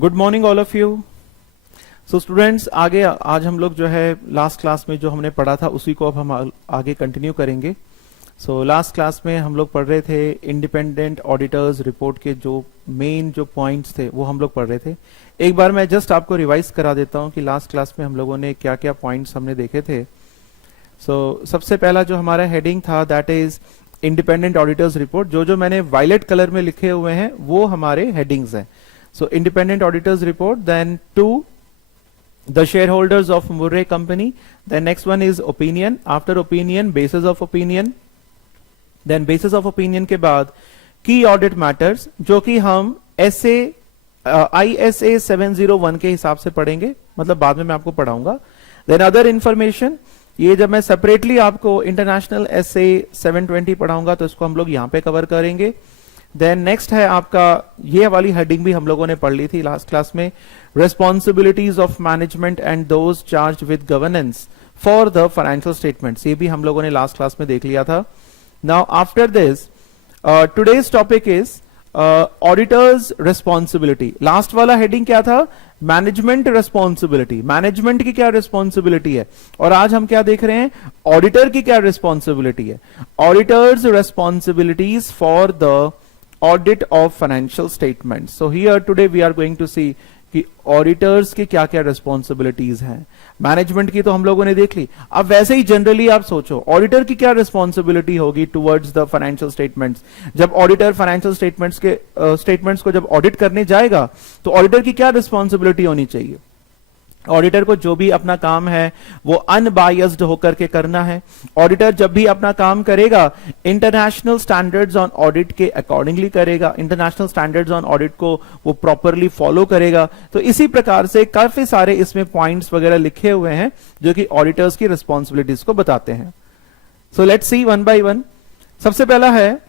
Good morning all of you. So students, आगे आज हम लोग जो है लास्ट क्लास में जो हमने पढ़ा था उसी को अब हम आगे कंटिन्यू करेंगे। सो लास्ट क्लास में हम लोग पढ़ रहे थे इंडिपेंडेंट ऑडिटर्स रिपोर्ट के जो मेन जो पॉइंट्स थे वो हम लोग पढ़ रहे थे। एक बार मैं जस्ट आपको रिवाइज करा देता हूं कि लास्ट क्लास में हम लोगों ने क्या क्या पॉइंट्स हमने देखे थे। सो सबसे पहला जो हमारा हेडिंग था that is independent auditors report. जो मैंने वायलेट कलर में लिखे हुए हैं वो हमारे हेडिंग्स हैं। So independent auditors report, then 2 the shareholders of Murray company, then next one is opinion, after opinion basis of opinion, then basis of opinion के बाद key audit matters जो कि हम SA ISA 701 के हिसाब से पढ़ेंगे, मतलब बाद में मैं आपको पढ़ाऊंगा। then other information, ये जब मैं सेपरेटली आपको इंटरनेशनल SA 720 पढ़ाऊंगा तो इसको हम लोग यहाँ पे कवर करेंगे। देन नेक्स्ट है आपका, ये वाली हेडिंग भी हम लोगों ने पढ़ ली थी लास्ट क्लास में, responsibilities of management and those charged with governance for the financial statements, ये भी हम लोगों ने लास्ट क्लास में देख लिया था। Now after this today's topic is auditors responsibility. Last वाला हेडिंग क्या था? मैनेजमेंट रिस्पॉन्सिबिलिटी, मैनेजमेंट की क्या रिस्पॉन्सिबिलिटी है, और आज हम क्या देख रहे हैं? ऑडिटर की क्या रिस्पॉन्सिबिलिटी है। Auditors responsibilities for the audit of financial statements. So here today we are going to see कि ऑडिटर्स की क्या क्या रिस्पॉन्सिबिलिटीज हैं। मैनेजमेंट की तो हम लोगों ने देख ली। अब वैसे ही जनरली आप सोचो ऑडिटर की क्या रिस्पॉन्सिबिलिटी होगी टुवर्ड्स द फाइनेंशियल स्टेटमेंट्स। जब ऑडिटर फाइनेंशियल स्टेटमेंट्स को जब ऑडिट करने जाएगा तो ऑडिटर की क्या रिस्पॉन्सिबिलिटी होनी चाहिए? ऑडिटर को जो भी अपना काम है वो अनबायस्ड होकर के करना है। ऑडिटर जब भी अपना काम करेगा इंटरनेशनल स्टैंडर्ड्स ऑन ऑडिट के अकॉर्डिंगली करेगा, इंटरनेशनल स्टैंडर्ड्स ऑन ऑडिट को वो प्रॉपरली फॉलो करेगा। तो इसी प्रकार से काफी सारे इसमें पॉइंट्स वगैरह लिखे हुए हैं जो कि ऑडिटर्स की रिस्पॉन्सिबिलिटीज को बताते हैं। So let's see one by one. सबसे पहला है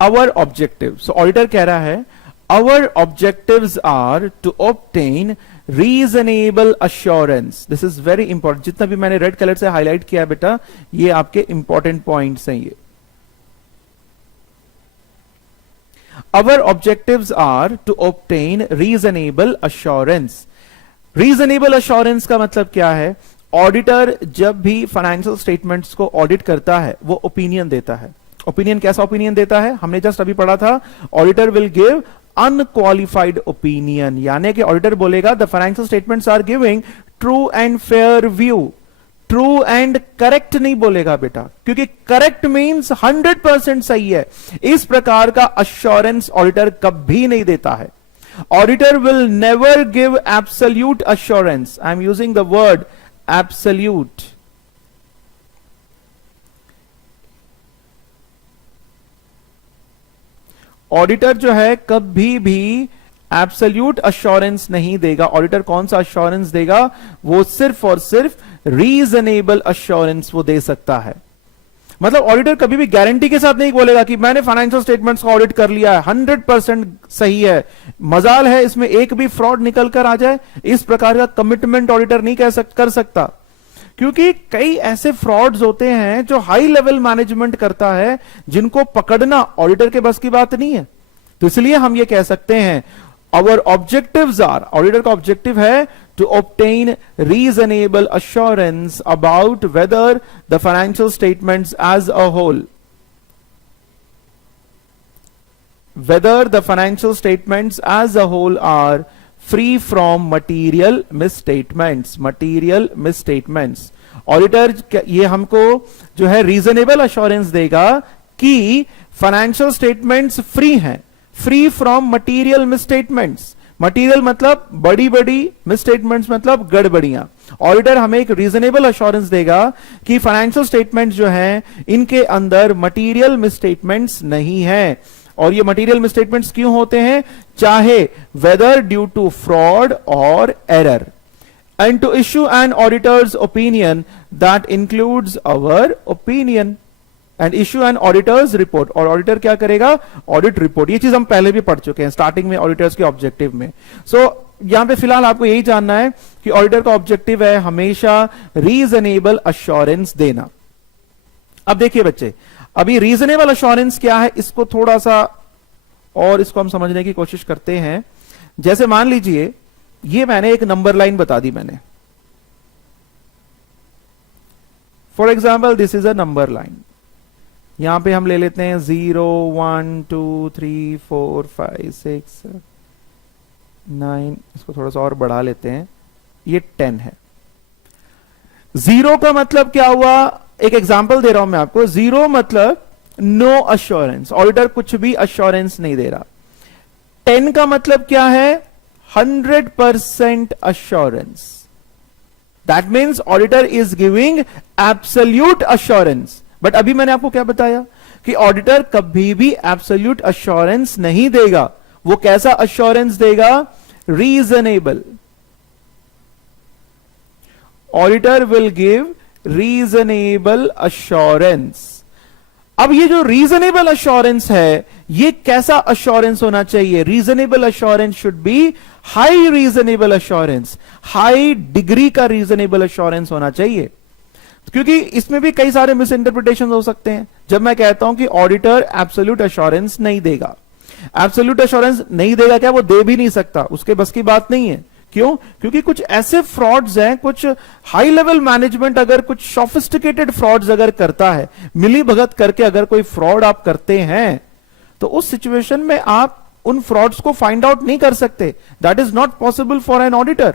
आवर ऑब्जेक्टिव। सो ऑडिटर कह रहा है our objectives are to obtain reasonable assurance. This is very important. जितना भी मैंने रेड कलर से हाईलाइट किया बेटा, ये आपके इंपॉर्टेंट पॉइंट्स हैं ये। Our objectives are to obtain reasonable assurance. Reasonable assurance का मतलब क्या है? ऑडिटर जब भी फाइनेंशियल स्टेटमेंट्स को ऑडिट करता है वो ओपिनियन देता है। ओपिनियन कैसा ओपिनियन देता है? हमने जस्ट अभी पढ़ा था, auditor will give unqualified opinion, यानी कि ऑडिटर बोलेगा the financial statements are giving true and fair view. True and correct नहीं बोलेगा बेटा, क्योंकि करेक्ट मींस 100% सही है। इस प्रकार का अश्योरेंस ऑडिटर कभी नहीं देता है। Auditor will never give absolute assurance. I am using the word absolute. Auditor जो है कभी भी एब्सोल्यूट अश्योरेंस नहीं देगा। ऑडिटर कौन सा अश्योरेंस देगा? वो सिर्फ और सिर्फ रीजनेबल अश्योरेंस वो दे सकता है। मतलब ऑडिटर कभी भी गारंटी के साथ नहीं बोलेगा कि मैंने फाइनेंशियल स्टेटमेंट्स को ऑडिट कर लिया है, 100% सही है, मजाल है इसमें एक भी फ्रॉड निकल कर आ जाए। इस प्रकार का कमिटमेंट ऑडिटर नहीं कर सकता, क्योंकि कई ऐसे फ्रॉड्स होते हैं जो हाई लेवल मैनेजमेंट करता है, जिनको पकड़ना ऑडिटर के बस की बात नहीं है। तो इसलिए हम ये कह सकते हैं आवर ऑब्जेक्टिव्स आर, ऑडिटर का ऑब्जेक्टिव है to obtain reasonable assurance about whether the financial statements as a whole, whether the financial statements as a whole are free from material misstatements. material misstatements. Auditor ये हमको जो है reasonable assurance देगा कि financial statements free हैं, free from material misstatements. Material मतलब बड़ी बड़ी, मिसस्टेटमेंट्स मतलब गड़बड़ियां। ऑडिटर हमें एक रीजनेबल अश्योरेंस देगा कि फाइनेंशियल स्टेटमेंट्स जो हैं इनके अंदर मटीरियल मिसस्टेटमेंट्स नहीं है। और ये मटेरियल मिसस्टेटमेंट्स क्यों होते हैं? चाहे वेदर ड्यू टू फ्रॉड और error, and to issue an auditor's opinion that includes our opinion and issue an auditor's report. और ऑडिटर क्या करेगा? Audit report. ये चीज हम पहले भी पढ़ चुके हैं स्टार्टिंग में ऑडिटर्स के ऑब्जेक्टिव में। सो यहां पे फिलहाल आपको यही जानना है कि ऑडिटर का ऑब्जेक्टिव है हमेशा रीजनेबल अश्योरेंस देना। अब देखिए बच्चे, अभी रीजनेबल अश्योरेंस क्या है इसको थोड़ा सा और इसको हम समझने की कोशिश करते हैं। जैसे मान लीजिए ये मैंने एक नंबर लाइन बता दी मैंने, for example this is a number line. यहां पे हम ले लेते हैं 0 1 2 3 4 5 6 9, इसको थोड़ा सा और बढ़ा लेते हैं, ये 10 है। 0 का मतलब क्या हुआ, एक एग्जांपल दे रहा हूं मैं आपको। 0 मतलब नो अश्योरेंस, ऑडिटर कुछ भी अश्योरेंस नहीं दे रहा। 10 का मतलब क्या है, 100% assurance. That means auditor is giving absolute assurance. But अभी मैंने आपको क्या बताया कि ऑडिटर कभी भी absolute assurance नहीं देगा। वो कैसा assurance देगा, reasonable. Auditor will give reasonable assurance. अब ये जो रीजनेबल अश्योरेंस है, ये कैसा अश्योरेंस होना चाहिए, reasonable assurance should be high reasonable assurance, high degree का रीजनेबल अश्योरेंस होना चाहिए। क्योंकि इसमें भी कई सारे मिस इंटरप्रिटेशन हो सकते हैं। जब मैं कहता हूं कि ऑडिटर एब्सोल्यूट अश्योरेंस नहीं देगा, एब्सोल्यूट अश्योरेंस नहीं देगा, क्या वो दे भी नहीं सकता, उसके बस की बात नहीं है। क्यों, क्योंकि कुछ ऐसे फ्रॉड्स हैं, कुछ हाई लेवल मैनेजमेंट अगर कुछ सोफिस्टिकेटेड फ्रॉड्स अगर करता है, मिली भगत करके अगर कोई फ्रॉड आप करते हैं, तो उस सिचुएशन में आप उन फ्रॉड्स को फाइंड आउट नहीं कर सकते। That is not possible for an auditor.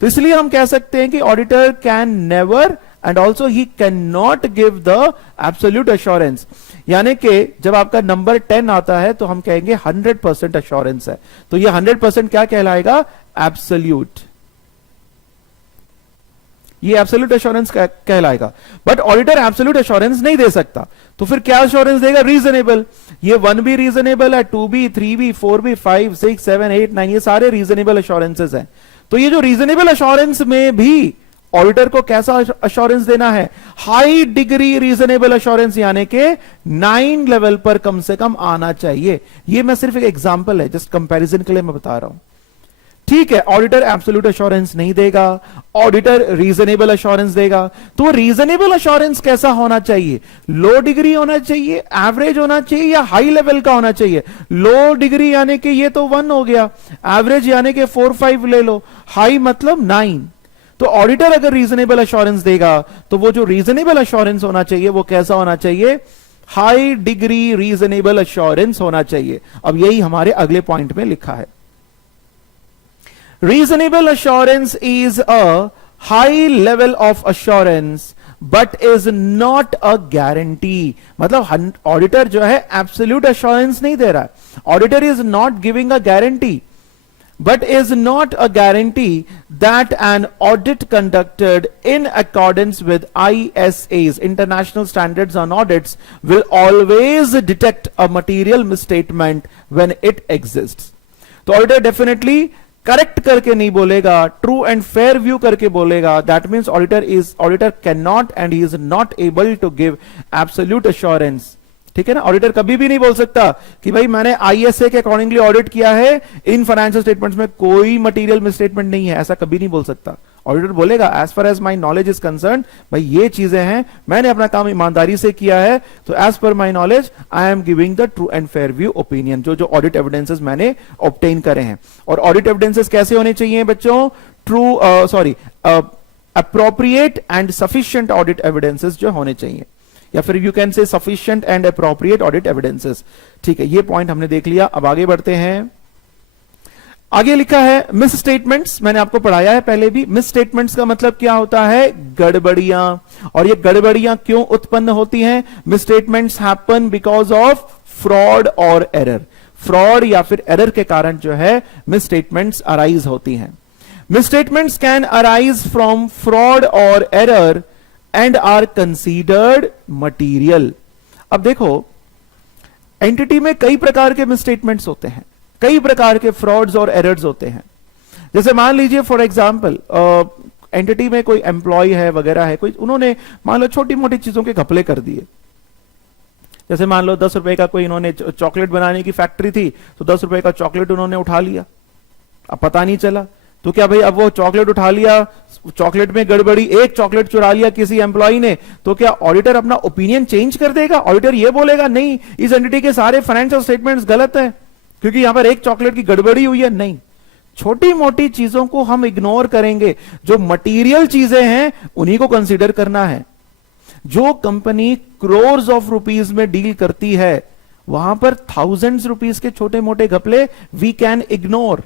तो इसलिए हम कह सकते हैं कि auditor can never and also he can not give the absolute assurance. यानी कि जब आपका नंबर 10 आता है तो हम कहेंगे 100% अश्योरेंस है, तो ये 100% क्या कहलाएगा, एब्सोल्यूट। ये एब्सोल्यूट अश्योरेंस कहलाएगा। बट ऑडिटर एब्सोल्यूट अश्योरेंस नहीं दे सकता, तो फिर क्या अश्योरेंस देगा, रीजनेबल। ये 1 भी रीजनेबल है, 2 भी, 3 भी, 4 भी, 5 6 7 8 9, ये सारे रीजनेबल अश्योरेंसेस हैं। तो ये जो रीजनेबल अश्योरेंस में भी ऑडिटर को कैसा अश्योरेंस देना है, हाई डिग्री रीजनेबल अश्योरेंस, यानी कि 9 लेवल पर कम से कम आना चाहिए। ये मैं सिर्फ एक एग्जांपल है, जस्ट कंपैरिजन के लिए मैं बता रहा हूं। ठीक है, ऑडिटर एब्सोल्यूट अश्योरेंस नहीं देगा, ऑडिटर रीजनेबल अश्योरेंस देगा। तो रीजनेबल अश्योरेंस कैसा होना चाहिए, लो डिग्री होना चाहिए, एवरेज होना चाहिए, या हाई लेवल का होना चाहिए। लो डिग्री यानी कि ये तो 1 हो गया, एवरेज यानी कि 4 5 ले लो, हाई मतलब 9। तो ऑडिटर अगर रीजनेबल अश्योरेंस देगा तो वो जो रीजनेबल अश्योरेंस होना चाहिए वो कैसा होना चाहिए, हाई डिग्री रीजनेबल अश्योरेंस होना चाहिए। अब यही हमारे अगले पॉइंट में लिखा है। Reasonable assurance is a high level of assurance but is not a guarantee। मतलब ऑडिटर जो है एब्सोल्यूट अश्योरेंस नहीं दे रहा है, auditor is not giving a guarantee, but is not a guarantee that an audit conducted in accordance with ISA's International Standards on Audits will always detect a material misstatement when it exists। तो auditor definitely correct करके नहीं बोलेगा, true and fair view करके बोलेगा। That means auditor cannot and he is not able to give absolute assurance. ठीक है ना, auditor कभी भी नहीं बोल सकता कि भाई मैंने आईएसए के अकॉर्डिंगली ऑडिट किया है, इन फाइनेंशियल स्टेटमेंट्स में कोई मटेरियल मिसस्टेटमेंट नहीं है, ऐसा कभी नहीं बोल सकता। ऑडिटर बोलेगा as far as my knowledge is concern, भाई ये चीजें हैं, मैंने अपना काम ईमानदारी से किया है, तो as per my knowledge I am giving the true and fair view opinion, जो ऑडिट एविडेंसेस मैंने ऑब्टेन करे हैं। और ऑडिट एविडेंसेस कैसे होने चाहिए बच्चों, appropriate and sufficient audit evidences जो होने चाहिए, या फिर you can say sufficient and appropriate audit evidences. ठीक है, ये पॉइंट हमने देख लिया। अब आगे बढ़ते हैं। आगे लिखा है मिस स्टेटमेंट्स, मैंने आपको पढ़ाया है पहले भी। मिस स्टेटमेंट्स का मतलब क्या होता है, गड़बड़ियां। और ये गड़बड़ियां क्यों उत्पन्न होती हैं, miss statements happen because of fraud और एरर। फ्रॉड या फिर एरर के कारण जो है मिस स्टेटमेंट्स अराइज होती हैं। Misstatements can arise from fraud और error and are considered material. अब देखो, एंटिटी में कई प्रकार के मिसस्टेटमेंट्स होते हैं, कई प्रकार के फ्रॉड्स और एरर्स होते हैं। जैसे मान लीजिए फॉर एग्जांपल एंटिटी में कोई एम्प्लॉय है वगैरह है, कोई उन्होंने मान लो छोटी मोटी चीजों के घपले कर दिए। जैसे मान लो 10 रुपए का कोई इन्होंने चॉकलेट बनाने की फैक्ट्री थी, तो 10 रुपए का चॉकलेट उन्होंने उठा लिया, अब पता नहीं चला। तो क्या भाई अब वो चॉकलेट उठा लिया, चॉकलेट में गड़बड़ी, एक चॉकलेट चुरा लिया किसी एम्प्लॉय ने, तो क्या ऑडिटर अपना ओपिनियन चेंज कर देगा? ऑडिटर ये बोलेगा नहीं, इस एंटिटी के सारे फाइनेंशियल स्टेटमेंट्स गलत है, क्योंकि यहां पर एक चॉकलेट की गड़बड़ी हुई है, नहीं, छोटी मोटी चीजों को हम इग्नोर करेंगे, जो मटेरियल चीजें हैं उन्हीं को कंसीडर करना है। जो कंपनी करोर्स ऑफ रुपीज में डील करती है वहां पर थाउजेंड्स रुपीज के छोटे मोटे घपले वी कैन इग्नोर।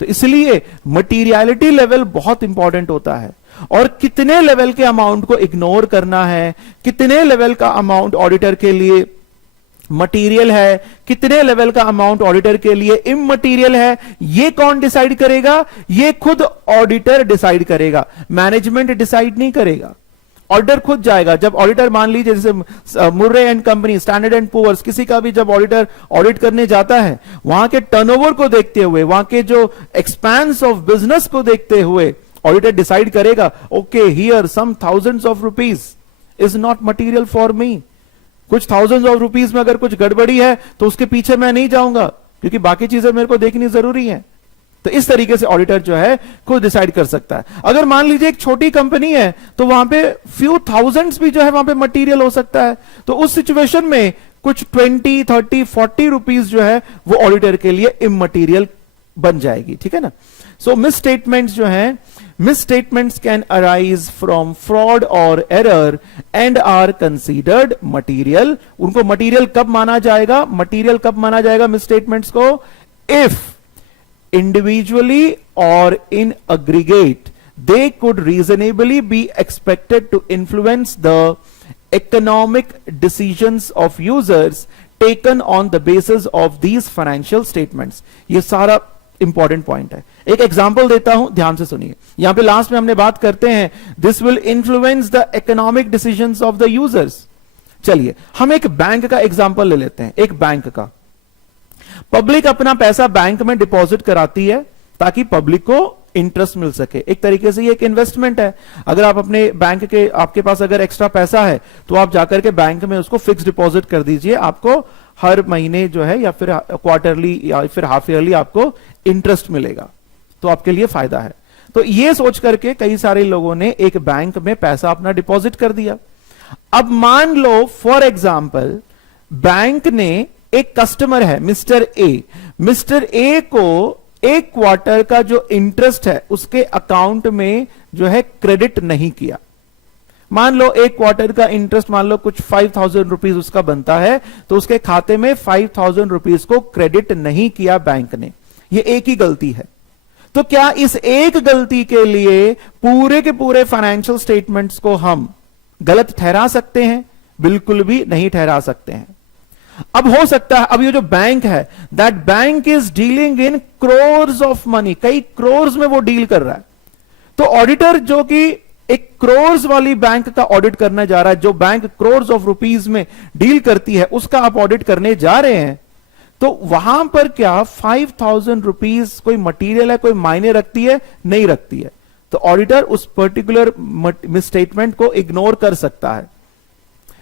तो इसलिए मटीरियलिटी लेवल बहुत इंपॉर्टेंट होता है, और कितने लेवल के अमाउंट को इग्नोर करना है, कितने लेवल का अमाउंट ऑडिटर के लिए मटेरियल है, कितने लेवल का अमाउंट ऑडिटर के लिए इममटीरियल है, यह कौन डिसाइड करेगा? यह खुद ऑडिटर डिसाइड करेगा, मैनेजमेंट डिसाइड नहीं करेगा। ऑडिटर खुद जाएगा। जब ऑडिटर, मान लीजिए जैसे Murray and company, Standard and Poor's, किसी का भी जब ऑडिटर ऑडिट करने जाता है, वहां के टर्नओवर को देखते हुए, वहां के जो एक्सपेंस ऑफ बिजनेस को देखते हुए ऑडिटर डिसाइड करेगा, okay here some thousands of rupees is not material for me. कुछ थाउजेंड्स ऑफ रुपीज में अगर कुछ गड़बड़ी है तो उसके पीछे मैं नहीं जाऊंगा, क्योंकि बाकी चीजें मेरे को देखनी जरूरी है। तो इस तरीके से ऑडिटर जो है खुद डिसाइड कर सकता है। अगर मान लीजिए एक छोटी कंपनी है तो वहां पे फ्यू थाउजेंड्स भी जो है वहां पे मटेरियल हो सकता है, तो उस सिचुएशन में कुछ 20, 30, 40 रुपीज जो है वो ऑडिटर के लिए इममटीरियल बन जाएगी। ठीक है ना। सो मिस स्टेटमेंट्स जो है, misstatements can arise from fraud or error and are considered material। उनको material कब माना जाएगा? material कब माना जाएगा misstatements को? if individually or in aggregate they could reasonably be expected to influence the economic decisions of users taken on the basis of these financial statements। ये सारा इंपॉर्टेंट पॉइंट है। एक एग्जांपल देता हूं, ध्यान से सुनिए। यहां पे लास्ट में हमने बात करते हैं this will influence the economic decisions of the users. चलिए हम एक बैंक का एग्जांपल ले लेते हैं। एक बैंक का, पब्लिक अपना पैसा बैंक में डिपॉजिट कराती है ताकि पब्लिक को इंटरेस्ट मिल सके। एक तरीके से ये एक इन्वेस्टमेंट है। अगर आप अपने बैंक के, आपके पास अगर एक्स्ट्रा पैसा है तो आप जाकर के बैंक में उसको फिक्स डिपॉजिट कर दीजिए, आपको हर महीने जो है या फिर क्वार्टरली या फिर हाफ ईयरली आपको इंटरेस्ट मिलेगा, तो आपके लिए फायदा है। तो ये सोच करके कई सारे लोगों ने एक बैंक में पैसा अपना डिपॉजिट कर दिया। अब मान लो फॉर एग्जांपल बैंक ने, एक कस्टमर है मिस्टर ए, मिस्टर ए को एक क्वार्टर का जो इंटरेस्ट है उसके अकाउंट में जो है क्रेडिट नहीं किया। मान लो एक क्वार्टर का इंटरेस्ट, मान लो कुछ 5,000 रुपीज उसका बनता है, तो उसके खाते में 5,000 रुपीज को क्रेडिट नहीं किया बैंक ने। ये एक ही गलती है। तो क्या इस एक गलती के लिए पूरे के पूरे फाइनेंशियल स्टेटमेंट्स को हम गलत ठहरा सकते हैं? बिल्कुल भी नहीं ठहरा सकते हैं। अब हो सकता है, अब ये जो बैंक है, that bank is dealing in crores of money, कई क्रोर्स में वो डील कर रहा है। तो ऑडिटर जो कि एक क्रोर्स वाली बैंक का ऑडिट करने जा रहा है, जो बैंक क्रोर्स ऑफ रुपीज में डील करती है, उसका आप ऑडिट करने जा रहे हैं, तो वहां पर क्या 5,000 रुपीज कोई मटेरियल है, कोई मायने रखती है? नहीं रखती है। तो ऑडिटर उस पर्टिकुलर मिसस्टेटमेंट को इग्नोर कर सकता है,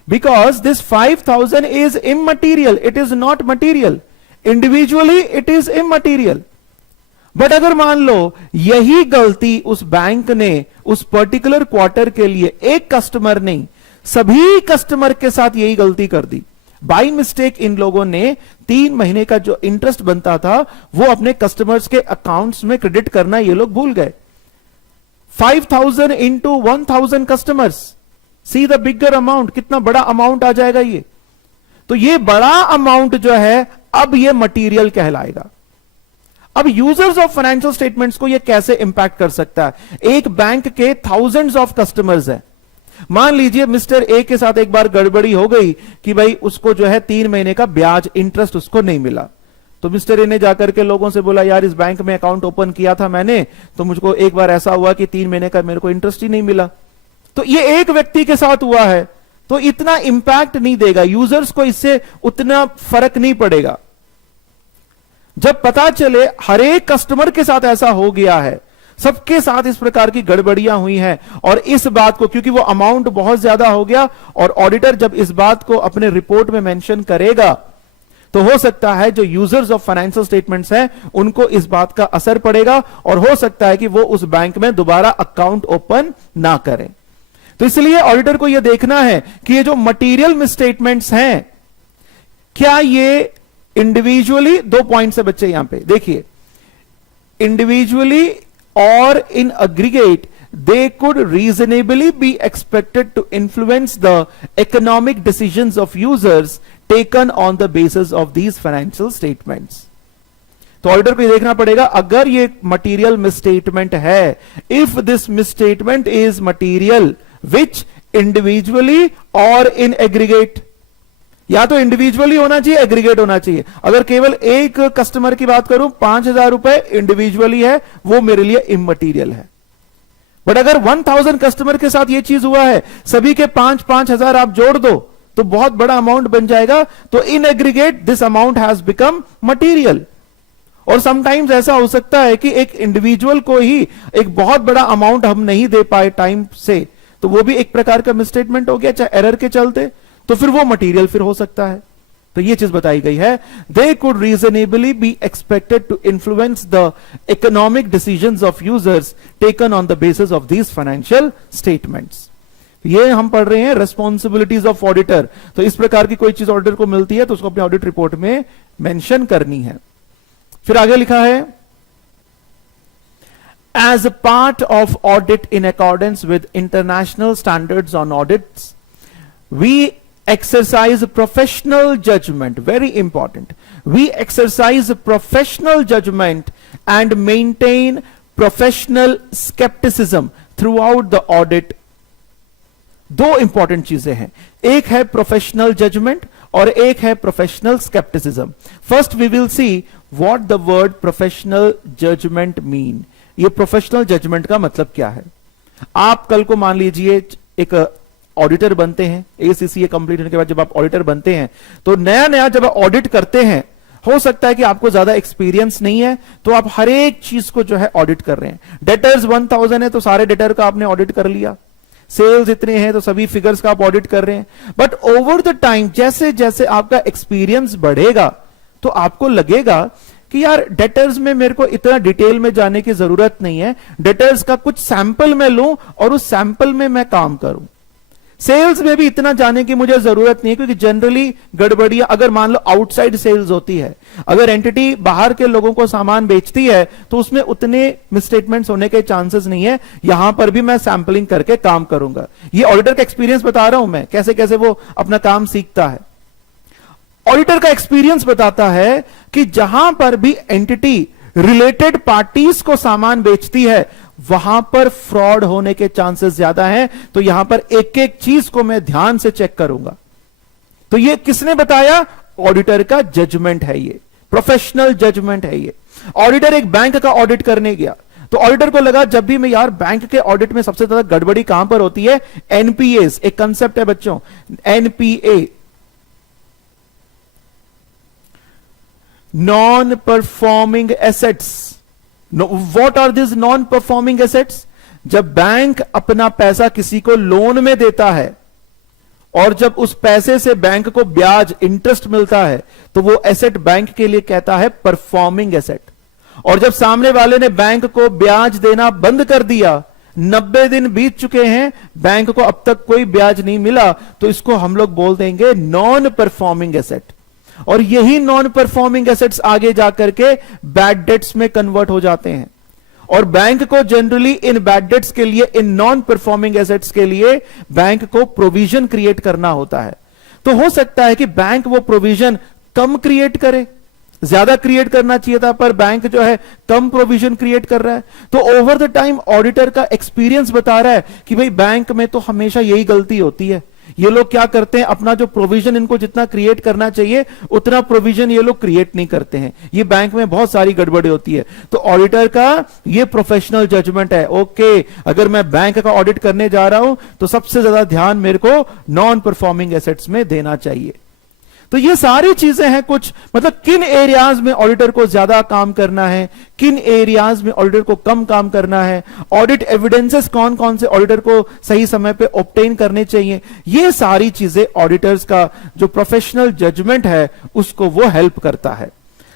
because this 5,000 is immaterial, it is not material, individually it is immaterial. But अगर मान लो यही गलती उस बैंक ने उस पर्टिकुलर क्वार्टर के लिए, एक कस्टमर नहीं सभी कस्टमर के साथ यही गलती कर दी, बाई मिस्टेक इन लोगों ने 3 महीने का जो इंटरेस्ट बनता था वो अपने कस्टमर्स के अकाउंट्स में क्रेडिट करना ये लोग भूल गए। 5,000 into 1,000 customers, see the bigger amount, कितना बड़ा अमाउंट आ जाएगा ये। तो ये बड़ा अमाउंट जो है अब ये मटीरियल कहलाएगा। अब यूजर्स ऑफ फाइनेंशियल स्टेटमेंट्स को ये कैसे इंपैक्ट कर सकता है? एक बैंक के थाउजेंड्स ऑफ कस्टमर्स हैं। मान लीजिए मिस्टर ए के साथ एक बार गड़बड़ी हो गई कि भाई उसको जो है 3 महीने का ब्याज इंटरेस्ट उसको नहीं मिला। तो मिस्टर ए ने जाकर के लोगों से बोला, यार इस बैंक में अकाउंट ओपन किया था मैंने, तो मुझको एक बार ऐसा हुआ कि 3 महीने का मेरे को इंटरेस्ट ही नहीं मिला। तो ये एक व्यक्ति के साथ हुआ है तो इतना इंपैक्ट नहीं देगा, यूजर्स को इससे उतना फर्क नहीं पड़ेगा। जब पता चले हर एक कस्टमर के साथ ऐसा हो गया है, सबके साथ इस प्रकार की गड़बड़ियां हुई हैं, और इस बात को, क्योंकि वो अमाउंट बहुत ज्यादा हो गया, और ऑडिटर जब इस बात को अपने रिपोर्ट में मेंशन करेगा तो हो सकता है जो यूजर्स ऑफ फाइनेंशियल स्टेटमेंट्स हैं उनको इस बात का असर पड़ेगा, और हो सकता है कि वो उस बैंक में दोबारा अकाउंट ओपन ना करें। तो इसलिए ऑडिटर को यह देखना है कि ये जो मटीरियल मिसस्टेटमेंट्स हैं क्या ये इंडिविजुअली, 2 पॉइंट्स है बच्चे यहां पे देखिए, इंडिविजुअली और इन aggregate they could reasonably be expected to influence the economic decisions of users taken on the basis of these financial statements. तो ऑडिटर को देखना पड़ेगा, अगर ये मटीरियल मिसस्टेटमेंट है, if this misstatement is material which individually और in aggregate, या तो इंडिविजुअली होना चाहिए, एग्रीगेट होना चाहिए। अगर केवल एक कस्टमर की बात करूं, 5,000 रुपए इंडिविजुअली है, वो मेरे लिए इममटीरियल है। बट अगर 1000 कस्टमर के साथ ये चीज हुआ है, सभी के 5-5 हजार आप जोड़ दो तो बहुत बड़ा अमाउंट बन जाएगा, तो in aggregate this amount has become material. और समटाइम्स ऐसा हो सकता है कि एक इंडिविजुअल को ही एक बहुत बड़ा अमाउंट हम नहीं दे पाए टाइम से, तो वो भी एक प्रकार का मिसस्टेटमेंट हो गया, चाहे एरर के चलते, तो फिर वो मटीरियल फिर हो सकता है। तो ये चीज बताई गई है, they could reasonably be expected to influence the economic decisions of users taken on the basis of these financial statements. ये हम पढ़ रहे हैं रिस्पॉन्सिबिलिटीज ऑफ ऑडिटर। तो इस प्रकार की कोई चीज ऑडिटर को मिलती है तो उसको अपने ऑडिट रिपोर्ट में मेंशन करनी है। फिर आगे लिखा है, as a part of audit in accordance with international standards on audits, we exercise professional judgment, very important, we exercise professional judgment and maintain professional skepticism throughout the audit. दो important चीजें हैं, एक है प्रोफेशनल जजमेंट और एक है professional scepticism. First we will see what the word professional judgment mean. ये professional judgment का मतलब क्या है। आप कल को मान लीजिए एक ऑडिटर बनते हैं, एसीसीए कंप्लीट होने के बाद जब आप ऑडिटर बनते हैं, तो नया नया जब आप ऑडिट करते हैं, हो सकता है कि आपको ज्यादा एक्सपीरियंस नहीं है, तो आप हर एक चीज को जो है ऑडिट कर रहे हैं। डेटर्स 1000 है तो सारे डेटर का आपने ऑडिट कर लिया, सेल्स इतने हैं तो सभी फिगर्स का आप ऑडिट कर रहे हैं। बट ओवर द टाइम जैसे जैसे आपका एक्सपीरियंस बढ़ेगा तो आपको लगेगा कि यार डेटर्स में मेरे को इतना डिटेल में जाने की जरूरत नहीं है, डेटर्स का कुछ सैंपल मैं लूं और उस सैंपल में मैं काम करूं। सेल्स में भी इतना जाने की मुझे जरूरत नहीं है, क्योंकि जनरली गड़बड़ियां अगर मान लो आउटसाइड सेल्स होती है, अगर एंटिटी बाहर के लोगों को सामान बेचती है तो उसमें उतने मिसस्टेटमेंट्स होने के चांसेस नहीं है। यहां पर भी मैं सैंपलिंग करके काम करूंगा। ये ऑडिटर का एक्सपीरियंस बता रहा हूं मैं, कैसे कैसे वो अपना काम सीखता है। ऑडिटर का एक्सपीरियंस बताता है कि जहां पर भी एंटिटी रिलेटेड पार्टीज को सामान बेचती है वहां पर फ्रॉड होने के चांसेस ज्यादा हैं, तो यहां पर एक एक चीज को मैं ध्यान से चेक करूंगा। तो ये किसने बताया? ऑडिटर का जजमेंट है, ये प्रोफेशनल जजमेंट है। ये ऑडिटर एक बैंक का ऑडिट करने गया, तो ऑडिटर को लगा जब भी मैं यार बैंक के ऑडिट में सबसे ज्यादा गड़बड़ी कहां पर होती है? एनपीएस, एक कंसेप्ट है बच्चों, NPA, non performing assets. What are this non performing assets? जब बैंक अपना पैसा किसी को लोन में देता है और जब उस पैसे से बैंक को ब्याज इंटरेस्ट मिलता है तो वो एसेट बैंक के लिए कहता है परफॉर्मिंग एसेट। और जब सामने वाले ने बैंक को ब्याज देना बंद कर दिया, 90 दिन बीत चुके हैं, बैंक को अब तक कोई ब्याज नहीं मिला, तो इसको हम लोग बोल देंगे नॉन परफॉर्मिंग एसेट। और यही नॉन परफॉर्मिंग एसेट्स आगे जाकर के बैड डेट्स में कन्वर्ट हो जाते हैं। और बैंक को जनरली इन बैड डेट्स के लिए, इन नॉन परफॉर्मिंग एसेट्स के लिए बैंक को प्रोविजन क्रिएट करना होता है। तो हो सकता है कि बैंक वो प्रोविजन कम क्रिएट करे, ज्यादा क्रिएट करना चाहिए था पर बैंक जो है कम प्रोविजन क्रिएट कर रहा है। तो ओवर द टाइम ऑडिटर का एक्सपीरियंस बता रहा है कि भाई बैंक में तो हमेशा यही गलती होती है। ये लोग क्या करते हैं, अपना जो प्रोविजन इनको जितना क्रिएट करना चाहिए उतना प्रोविजन ये लोग क्रिएट नहीं करते हैं। ये बैंक में बहुत सारी गड़बड़ी होती है। तो ऑडिटर का ये प्रोफेशनल जजमेंट है, ओके अगर मैं बैंक का ऑडिट करने जा रहा हूं तो सबसे ज्यादा ध्यान मेरे को नॉन परफॉर्मिंग एसेट्स में देना चाहिए। तो ये सारी चीजें हैं कुछ, मतलब किन एरियाज में ऑडिटर को ज्यादा काम करना है, किन एरियाज में ऑडिटर को कम काम करना है, ऑडिट एविडेंसेस कौन कौन से ऑडिटर को सही समय पे ऑब्टेन करने चाहिए, ये सारी चीजें ऑडिटर्स का जो प्रोफेशनल जजमेंट है उसको वो हेल्प करता है।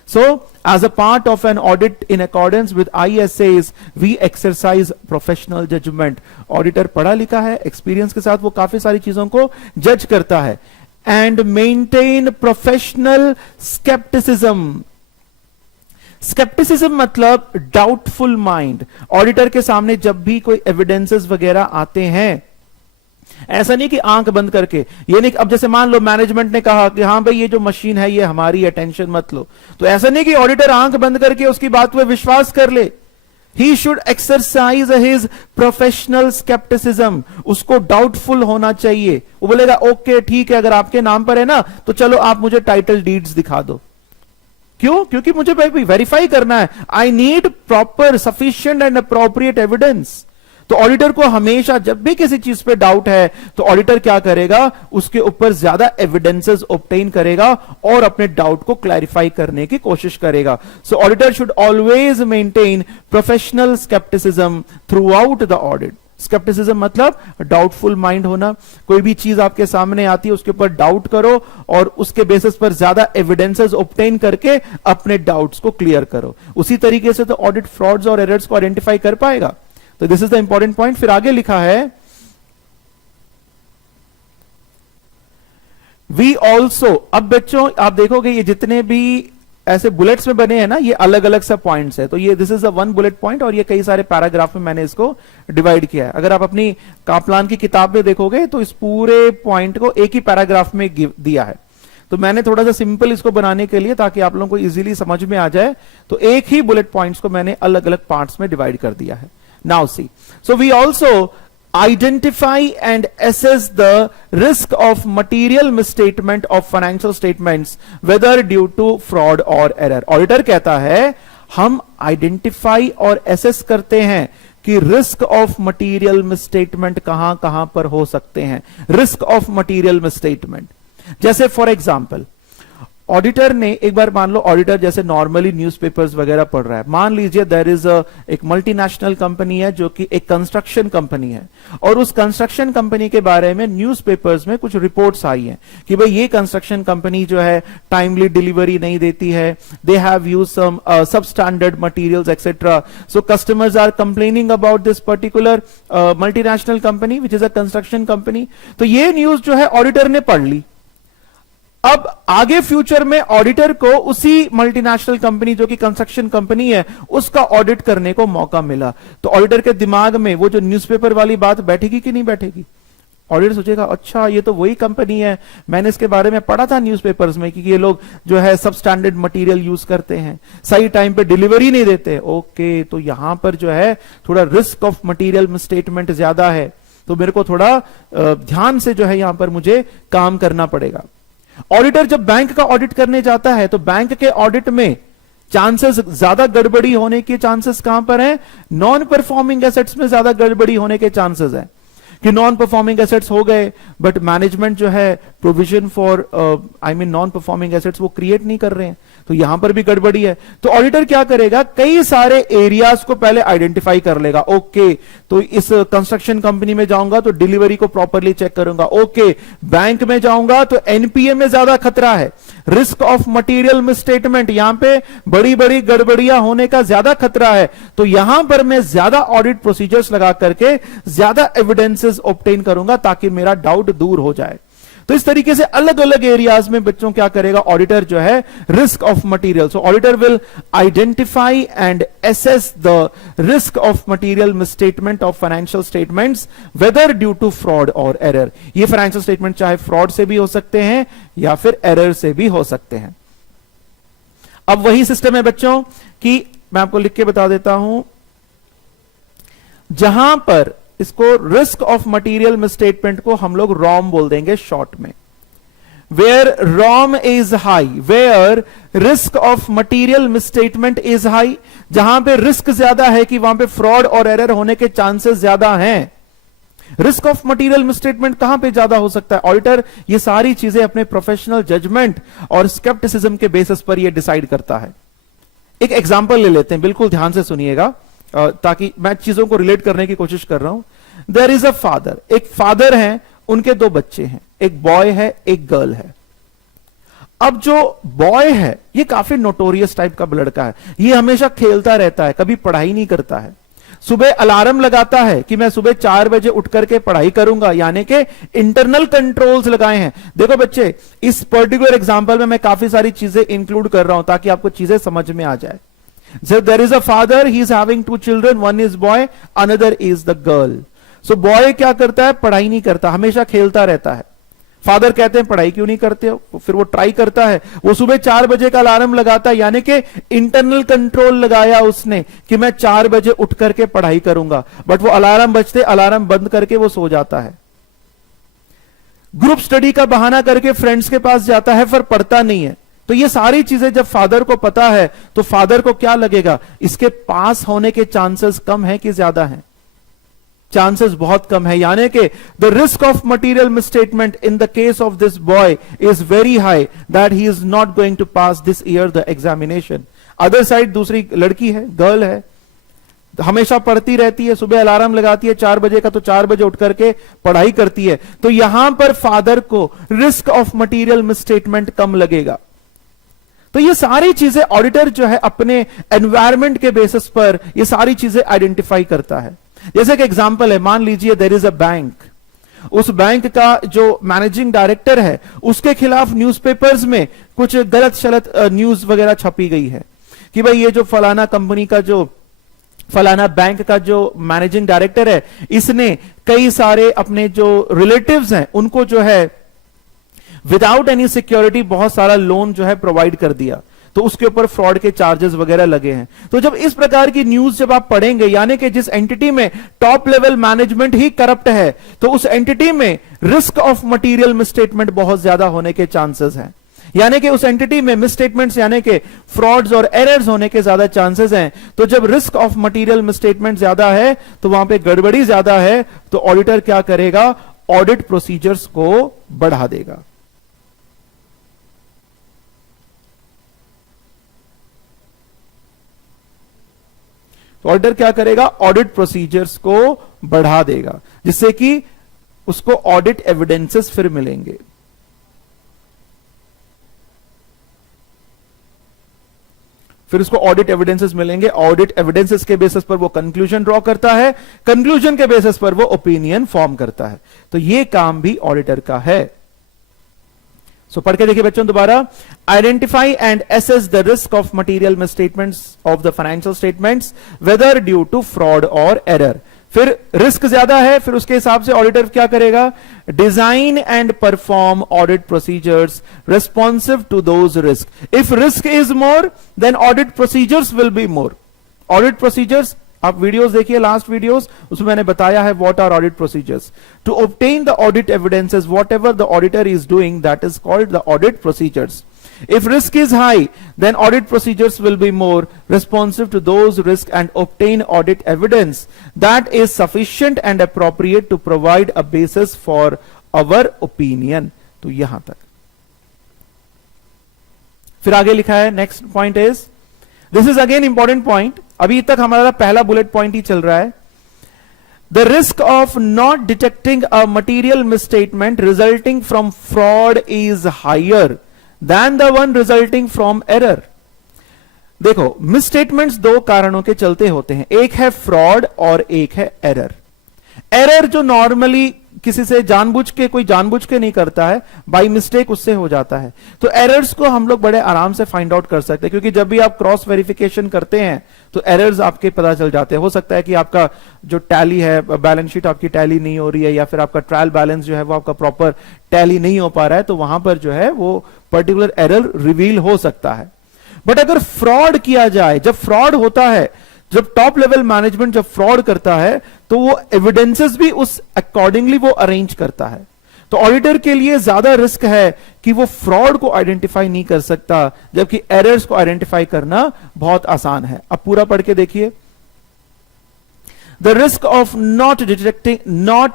So, as a part of an audit in accordance with ISAs, we exercise professional judgment. Auditor पढ़ा लिखा है, एक्सपीरियंस के साथ वो काफी सारी चीजों को जज करता है। and maintain professional skepticism. Scepticism मतलब डाउटफुल माइंड। ऑडिटर के सामने जब भी कोई एविडेंसेस वगैरह आते हैं, ऐसा नहीं कि आंख बंद करके, ये नहीं, अब जैसे मान लो मैनेजमेंट ने कहा कि हाँ भाई ये जो मशीन है ये हमारी है, टेंशन मत लो, तो ऐसा नहीं कि ऑडिटर आंख बंद करके उसकी बात पे विश्वास कर ले। He should exercise his professional skepticism. उसको डाउटफुल होना चाहिए। वो बोलेगा ओके ठीक है, अगर आपके नाम पर है ना तो चलो आप मुझे टाइटल डीड्स दिखा दो। क्यों? क्योंकि मुझे वेरीफाई करना है। I need proper sufficient and appropriate evidence. तो ऑडिटर को हमेशा जब भी किसी चीज पे डाउट है तो ऑडिटर क्या करेगा, उसके ऊपर ज्यादा एविडेंसेस ऑब्टेन करेगा और अपने डाउट को क्लैरिफाई करने की कोशिश करेगा। सो auditor should always maintain professional scepticism through out the audit. Scepticism मतलब डाउटफुल माइंड होना। कोई भी चीज आपके सामने आती है उसके ऊपर डाउट करो और उसके बेसिस पर ज्यादा एविडेंसेस ऑब्टेन करके अपने डाउट्स को क्लियर करो। उसी तरीके से तो ऑडिट फ्रॉड्स और एरर्स को आइडेंटिफाई कर पाएगा। तो this is the important point. फिर आगे लिखा है वी ऑल्सो। अब बच्चों आप देखोगे ये जितने भी ऐसे बुलेट्स में बने हैं ना, ये अलग अलग सा पॉइंट्स है। तो ये this is a one bullet point और ये कई सारे पैराग्राफ में मैंने इसको डिवाइड किया है। अगर आप अपनी कापलान की किताब में देखोगे तो इस पूरे पॉइंट को एक ही पैराग्राफ में दिया है। तो मैंने थोड़ा सा सिंपल इसको बनाने के लिए, ताकि आप लोगों को इजीली समझ में आ जाए, तो एक ही बुलेट पॉइंट्स को मैंने अलग अलग पार्ट्स में डिवाइड कर दिया है। Now see, so we also identify and assess the risk of material misstatement of financial statements whether due to fraud or error. Auditor कहता है हम identify और assess करते हैं कि रिस्क ऑफ मटीरियल मिसस्टेटमेंट कहां कहां पर हो सकते हैं। रिस्क ऑफ मटीरियल मिसस्टेटमेंट जैसे फॉर एग्जांपल ऑडिटर ने एक बार मान लो, ऑडिटर जैसे नॉर्मली न्यूज़पेपर्स वगैरह पढ़ रहा है, मान लीजिए देयर इज एक मल्टीनेशनल कंपनी है जो कि एक कंस्ट्रक्शन कंपनी है और उस कंस्ट्रक्शन कंपनी के बारे में न्यूज़पेपर्स में कुछ रिपोर्ट्स आई हैं कि भाई ये कंस्ट्रक्शन कंपनी जो है टाइमली डिलीवरी नहीं देती है, they have used some substandard materials etcetera, so customers are complaining about this particular multinational company which is a construction company. तो ये न्यूज जो है ऑडिटर ने पढ़ ली। अब आगे फ्यूचर में ऑडिटर को उसी मल्टीनेशनल कंपनी जो कि कंस्ट्रक्शन कंपनी है उसका ऑडिट करने को मौका मिला, तो ऑडिटर के दिमाग में वो जो न्यूज़पेपर वाली बात बैठेगी कि नहीं बैठेगी? ऑडिटर सोचेगा अच्छा ये तो वही कंपनी है, मैंने इसके बारे में पढ़ा था न्यूज़पेपर्स में कि ये लोग जो है सब स्टैंडर्ड मटेरियल यूज करते हैं, सही टाइम पे डिलीवरी नहीं देते। ओके, तो यहां पर जो है थोड़ा रिस्क ऑफ मटेरियल मिसस्टेटमेंट ज्यादा है, तो मेरे को थोड़ा ध्यान से जो है यहां पर मुझे काम करना पड़ेगा। ऑडिटर जब बैंक का ऑडिट करने जाता है तो बैंक के ऑडिट में चांसेस ज्यादा गड़बड़ी होने के चांसेस कहां पर हैं? नॉन परफॉर्मिंग एसेट्स में ज्यादा गड़बड़ी होने के चांसेस हैं कि नॉन परफॉर्मिंग एसेट्स हो गए बट मैनेजमेंट जो है provision for non performing assets वो क्रिएट नहीं कर रहे हैं, तो यहां पर भी गड़बड़ी है। तो ऑडिटर क्या करेगा, कई सारे एरियाज को पहले आइडेंटिफाई कर लेगा। ओके, तो इस कंस्ट्रक्शन कंपनी में जाऊंगा तो डिलीवरी को प्रॉपरली चेक करूंगा। ओके, बैंक में जाऊंगा तो एनपीए में ज्यादा खतरा है, रिस्क ऑफ मटेरियल मिसस्टेटमेंट, यहां पे बड़ी बड़ी गड़बड़ियां होने का ज्यादा खतरा है, तो यहां पर मैं ज्यादा ऑडिट प्रोसीजर्स लगा करके ज्यादा एविडेंसेस ऑब्टेन करूंगा ताकि मेरा डाउट दूर हो जाए। तो इस तरीके से अलग अलग एरियाज में बच्चों क्या करेगा ऑडिटर जो है, risk of material. So auditor will identify and assess the risk of material misstatement of financial statements whether due to fraud और एरर। ये फाइनेंशियल स्टेटमेंट चाहे फ्रॉड से भी हो सकते हैं या फिर एरर से भी हो सकते हैं। अब वही सिस्टम है बच्चों कि मैं आपको लिख के बता देता हूं, जहां पर इसको रिस्क ऑफ मटेरियल मिसस्टेटमेंट को हम लोग रॉम बोल देंगे शॉर्ट में। Where ROM is high, where risk of material misstatement is high, जहां पे रिस्क ज्यादा है कि वहां पे फ्रॉड और एरर होने के चांसेस ज्यादा हैं। रिस्क ऑफ मटेरियल मिसस्टेटमेंट कहां पे ज्यादा हो सकता है? ऑडिटर ये सारी चीजें अपने प्रोफेशनल जजमेंट और स्केप्टिसिज्म के बेसिस पर ये डिसाइड करता है। एक एग्जांपल ले लेते हैं, बिल्कुल ध्यान से सुनिएगा ताकि मैं चीजों को रिलेट करने की कोशिश कर रहा हूं। देयर इज अ फादर, एक फादर है, उनके दो बच्चे हैं, एक बॉय है एक गर्ल है। अब जो बॉय है ये काफी नोटोरियस टाइप का लड़का है, ये हमेशा खेलता रहता है, कभी पढ़ाई नहीं करता है। सुबह अलार्म लगाता है कि मैं सुबह 4 बजे उठ करके पढ़ाई करूंगा, यानी कि इंटरनल कंट्रोल्स लगाए हैं। देखो बच्चे, इस पर्टिकुलर एग्जांपल में मैं काफी सारी चीजें इंक्लूड कर रहा हूं ताकि आपको चीजें समझ में आ जाए। So there is a father, he is having 2 children, one is boy, another is the girl. So boy क्या करता है? पढ़ाई नहीं करता, हमेशा खेलता रहता है। फादर कहते हैं पढ़ाई क्यों नहीं करते हो? फिर वो ट्राई करता है, वो सुबह 4 बजे का अलार्म लगाता है, यानी कि इंटरनल कंट्रोल लगाया उसने कि मैं 4 बजे उठ करके पढ़ाई करूंगा, बट वो अलार्म बजते अलार्म बंद करके वो सो जाता है। ग्रुप स्टडी का बहाना करके फ्रेंड्स के पास जाता है, फिर पढ़ता नहीं है। तो ये सारी चीजें जब फादर को पता है तो फादर को क्या लगेगा? इसके पास होने के चांसेस कम है कि ज्यादा है? चांसेस बहुत कम है, यानी कि the risk of material misstatement in the case of this boy is very high that he is not going to pass this year the examination. Other side दूसरी लड़की है, गर्ल है, हमेशा पढ़ती रहती है, सुबह अलार्म लगाती है 4 बजे का, तो 4 बजे उठ करके पढ़ाई करती है। तो यहां पर फादर को रिस्क ऑफ मटेरियल मिसस्टेटमेंट कम लगेगा। तो ये सारी चीजें ऑडिटर जो है अपने एनवायरमेंट के बेसिस पर ये सारी चीजें आइडेंटिफाई करता है। जैसे कि एग्जांपल है, मान लीजिए देयर इज अ बैंक, उस बैंक का जो मैनेजिंग डायरेक्टर है उसके खिलाफ न्यूज़पेपर्स में कुछ गलत शलत न्यूज वगैरह छपी गई है कि भाई ये जो फलाना कंपनी का जो फलाना बैंक का जो मैनेजिंग डायरेक्टर है, इसने कई सारे अपने जो रिलेटिव्स हैं उनको जो है विदाउट एनी सिक्योरिटी बहुत सारा लोन जो है प्रोवाइड कर दिया, तो उसके ऊपर फ्रॉड के चार्जेस वगैरह लगे हैं। तो जब इस प्रकार की न्यूज जब आप पढ़ेंगे, यानी कि जिस एंटिटी में टॉप लेवल मैनेजमेंट ही करप्ट है, तो उस एंटिटी में रिस्क ऑफ मटेरियल मिसस्टेटमेंट बहुत ज्यादा होने के चांसेस हैं, यानी कि उस एंटिटी में मिसस्टेटमेंट्स यानी कि फ्रॉड्स और एरर्स होने के ज्यादा चांसेस हैं। तो जब रिस्क ऑफ मटेरियल मिसस्टेटमेंट ज्यादा है तो वहां पे गड़बड़ी ज्यादा है, तो ऑडिटर क्या करेगा? ऑडिट प्रोसीजर्स को बढ़ा देगा। ऑडिटर क्या करेगा? ऑडिट प्रोसीजर्स को बढ़ा देगा, जिससे कि उसको ऑडिट एविडेंसेस फिर मिलेंगे। फिर उसको ऑडिट एविडेंसेस मिलेंगे, ऑडिट एविडेंसेस के बेसिस पर वो कंक्लूजन ड्रॉ करता है, कंक्लूजन के बेसिस पर वो ओपिनियन फॉर्म करता है। तो ये काम भी ऑडिटर का है। सो पढ़ के देखिए बच्चों दोबारा। Identify and assess the risk of material misstatements of the financial statements whether due to fraud और एरर। फिर रिस्क ज्यादा है, फिर उसके हिसाब से ऑडिटर क्या करेगा? Design and perform audit procedures responsive to those risk. If risk is more then audit procedures will be more. Audit procedures आप वीडियोस देखिए, लास्ट वीडियोस, उसमें मैंने बताया है what are audit procedures. To obtain the audit evidences what ever the auditor is doing, that is called the audit procedures. If risk is high, then audit procedures will be more responsive to those risks and obtain audit evidence that is sufficient and appropriate to provide a basis for our opinion. तो यहां तक। फिर आगे लिखा है, next point is, this is again important point. अभी तक हमारा पहला बुलेट पॉइंट ही चल रहा है। The risk of not detecting a material misstatement resulting from fraud is higher than the one resulting from error. देखो, मिसस्टेटमेंट्स दो कारणों के चलते होते हैं, एक है फ्रॉड और एक है एरर। एरर जो नॉर्मली किसी से जानबूझ के, कोई जानबूझ के नहीं करता है, बाय मिस्टेक उससे हो जाता है। तो एरर्स को हम लोग बड़े आराम से फाइंड आउट कर सकते हैं, क्योंकि जब भी आप क्रॉस वेरिफिकेशन करते हैं तो एरर्स आपके पता चल जाते हैं। हो सकता है कि आपका जो टैली है, बैलेंस शीट आपकी टैली नहीं हो रही है, या फिर आपका ट्रायल बैलेंस जो है वो आपका प्रॉपर टैली नहीं हो पा रहा है, तो वहां पर जो है वो पर्टिकुलर एरर रिवील हो सकता है। बट अगर फ्रॉड किया जाए, जब फ्रॉड होता है, जब टॉप लेवल मैनेजमेंट जब फ्रॉड करता है, तो वो एविडेंसेस भी उस अकॉर्डिंगली वो अरेंज करता है। तो ऑडिटर के लिए ज्यादा रिस्क है कि वो फ्रॉड को आइडेंटिफाई नहीं कर सकता, जबकि एरर्स को आइडेंटिफाई करना बहुत आसान है। अब पूरा पढ़ के देखिए। The risk of not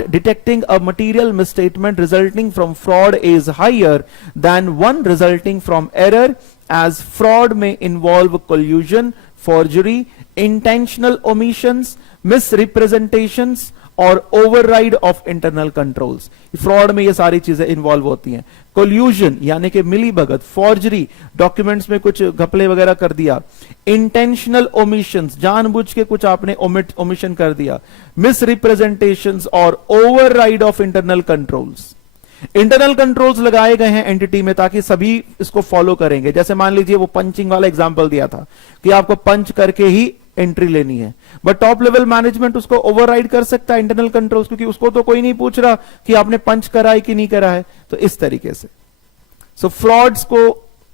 detecting a material misstatement resulting from fraud is higher than one resulting from error, as fraud may involve collusion, forgery, intentional omissions, मिसरिप्रेजेंटेशंस और override of internal controls. Fraud में ये सारी चीजें involve होती हैं। Collusion यानी कि मिलीभगत, फॉर्जरी, डॉक्यूमेंट्स में कुछ घपले वगैरह कर दिया, इंटेंशनल ओमिशंस, जानबूझ के कुछ आपने ओमिशन कर दिया, मिसरिप्रेजेंटेशंस और override of internal controls. Internal controls लगाए गए हैं एंटिटी में ताकि सभी इसको फॉलो करेंगे। जैसे मान लीजिए वो पंचिंग वाला एग्जांपल दिया था कि आपको पंच करके ही एंट्री लेनी है, बट टॉप लेवल मैनेजमेंट उसको ओवरराइड कर सकता है इंटरनल कंट्रोल्स, क्योंकि उसको तो कोई नहीं पूछ रहा कि आपने पंच करा है कि नहीं करा है। तो इस तरीके से फ्रॉड्स को